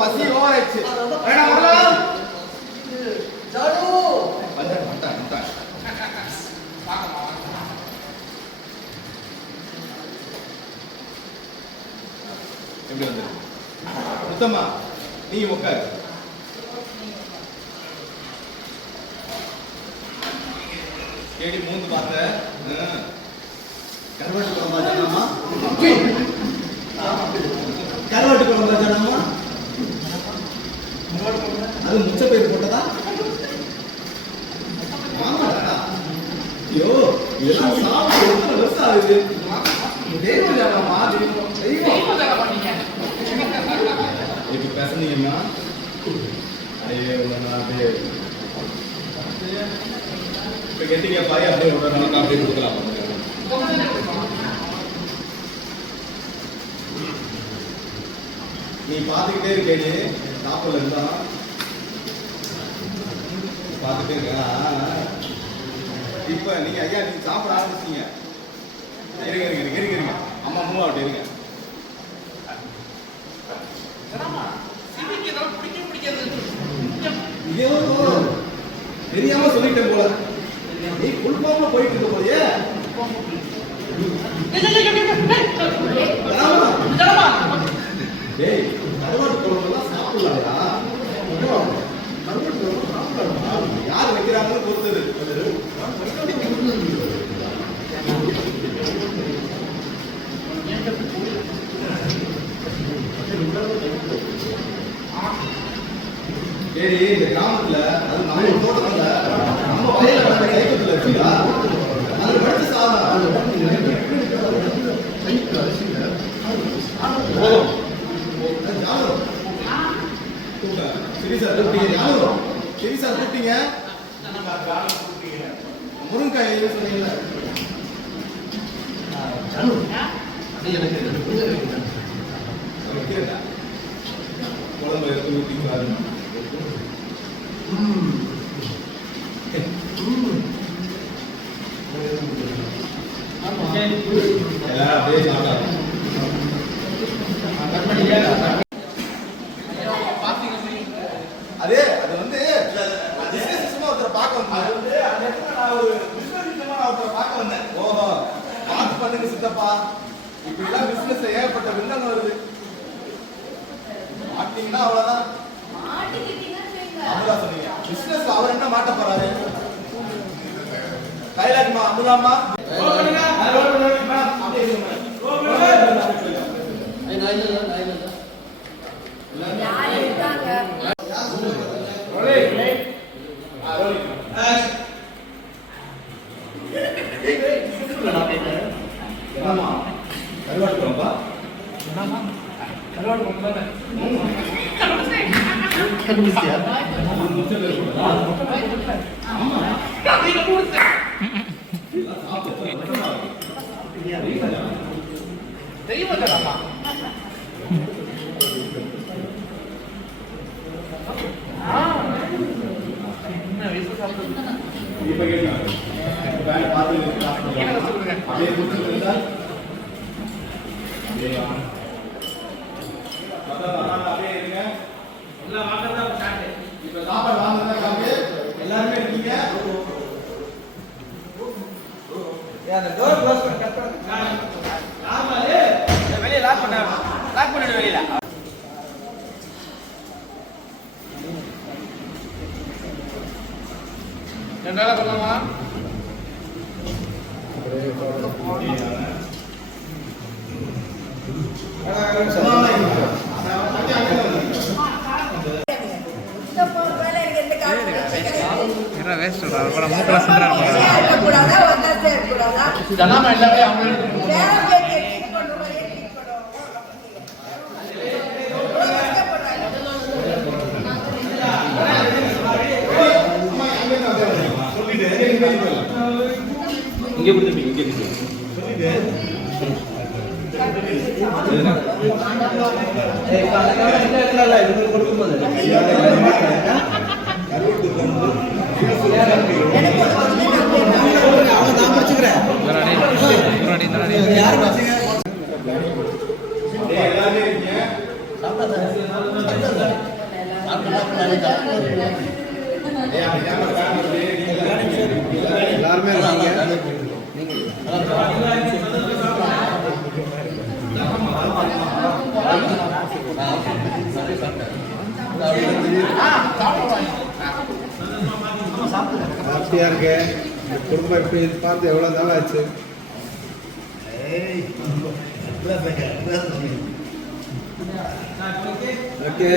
பசி ஓவராயிடுச்சு. வேணாம் வரலாம். ஜாடு வந்துட்டேன். எப்படி வந்து சுத்தமா நீ உட்காரு. கேடி மூந்து பார்த்த கருவாட்டு குழம்பா ஜனமா கருவாட்டு குழம்பா ஜனமா அது முச்ச பயிர் போட்டதா? ஆமாடா. ஐயோ இதெல்லாம் சாப்பிட்டு எத்தனை வருஷம் ஆகுது? தெய்வம் ஜனமா தெய்வம் ஜனமா இப்ப பேசுனீங்கன்னா ஐயோ அப்படியே இப்ப கெட்டிங்க பாய் அப்படியே நமக்கு அப்படியே கொடுக்கலாம். நீ பார்த்துக்கிட்டே இருக்கே சாப்பிடல இருந்தா பார்த்துட்டே இருக்க. இப்ப நீங்க ஐயா நீங்க சாப்பிட ஆரம்பிச்சீங்க. இருங்க அம்மா மூவ் ஆகட்டும் இருங்க. தெரியாம சொல்லிட்டேன் போல. நீ குளிப்பாம போயிட்டு இருக்க போலயே. டேய் கருவாட்டு குழம்புலாம் சாப்பிடலாம்டா. கருவாட்டு குழம்பு சாப்பிடலாம். யார் வைக்கிறாங்கன்னு பொறுத்தது. சரி இந்த கிராமத்துல அது நம்ம தோட்டத்துல நம்ம வயல வளர்ந்த கைப்பத்துல இருக்குங்களா? அது படிச்சு சாதம் சிரிசா கூப்பிட்டீங்க. முருங்காய் சொன்னீங்கல்ல குழம்பு எடுத்து ஊற்றிக்காரு. அதே அது வந்து ஒருத்தரை பார்க்க வந்தேன். பார்க்க வந்தேன். ஓஹோ பார்த்து பண்ணுங்க சித்தப்பா. இப்ப எல்லாம் பிசினஸ் ஏகப்பட்ட வில்லங்க வருது. மாட்டீங்கன்னா அவ்வளவுதான். அமுலா சொன்னீங்க பிசினஸ் அவர் என்ன மாட்ட போறாரு? கைலாக்குமா அமுலாமா கருவாட்டு குழம்பா? கருவாட்டு குழம்பு தானே. எல்லாருமே இருக்கீங்க. வெளியே லாக் பண்ணிடு வெளியில. ரெண்டால பண்ணலாமா? யாரு ஏய் அந்த கேமரா பேன் வருது நீங்க எல்லாருமே இருக்காங்க. ஹாப்பியா இருக்கு. இந்த குடும்பம் இப்படி பார்த்து எவ்வளோ நாள் ஆச்சு. ஓகே.